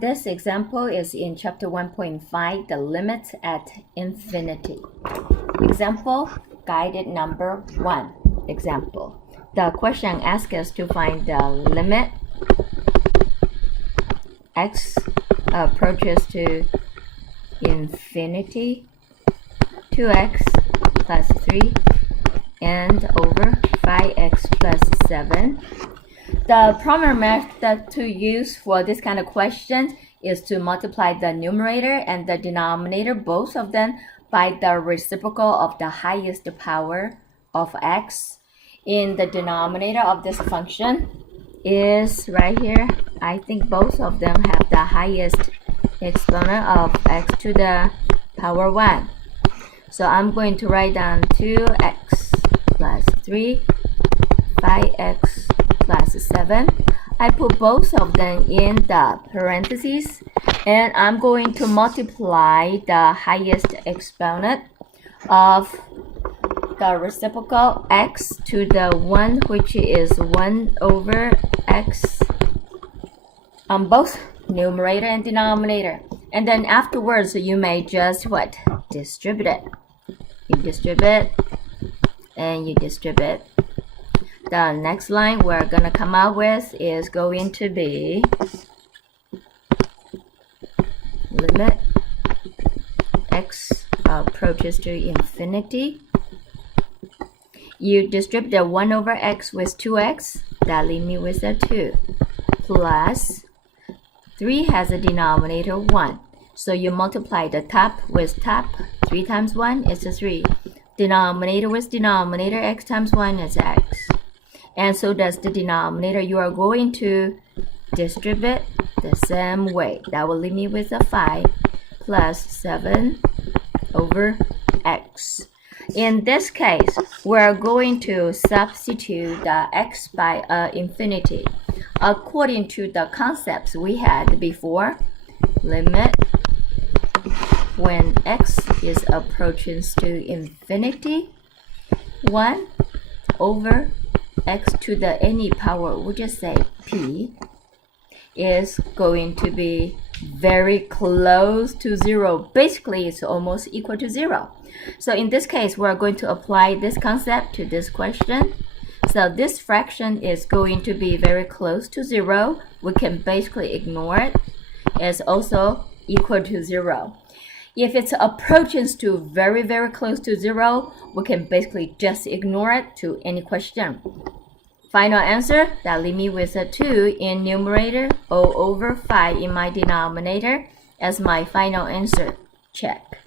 This example is in chapter 1.5, the limits at infinity. Example, guided number 1. Example. The question asks us to find the limit x approaches to infinity, 2x plus 3 and over 5x plus 7. The primary method to use for this kind of question is to multiply the numerator and the denominator, both of them, by the reciprocal of the highest power of x. In the denominator of this function is right here. I think both of them have the highest exponent of x to the power 1. So I'm going to write down 2x plus 3, 5x plus 7. I put both of them in the parentheses, and I'm going to multiply the highest exponent of the reciprocal x to the 1, which is 1 over x on both numerator and denominator. And then afterwards you may just what? Distribute it. You distribute and you distribute. The next line we're gonna come out with is going to be limit x approaches to infinity. You distribute the 1 over x with 2x, that leaves me with a 2, plus 3 has a denominator 1. So you multiply the top with top, 3 times 1 is a 3. Denominator with denominator, x times 1 is x. And so does the denominator. You are going to distribute the same way. That will leave me with a 5 plus 7 over x. In this case, we're going to substitute the x by infinity. According to the concepts we had before, limit when x is approaching to infinity, 1 over x to the any power, we'll just say p, is going to be very close to 0. Basically, it's almost equal to 0. So in this case, we're going to apply this concept to this question. So this fraction is going to be very close to 0. We can basically ignore it. It's also equal to 0. If it's approaching to very, very close to 0, we can basically just ignore it to any question. Final answer, that leaves me with a 2 in numerator, o over 5 in my denominator as my final answer. Check.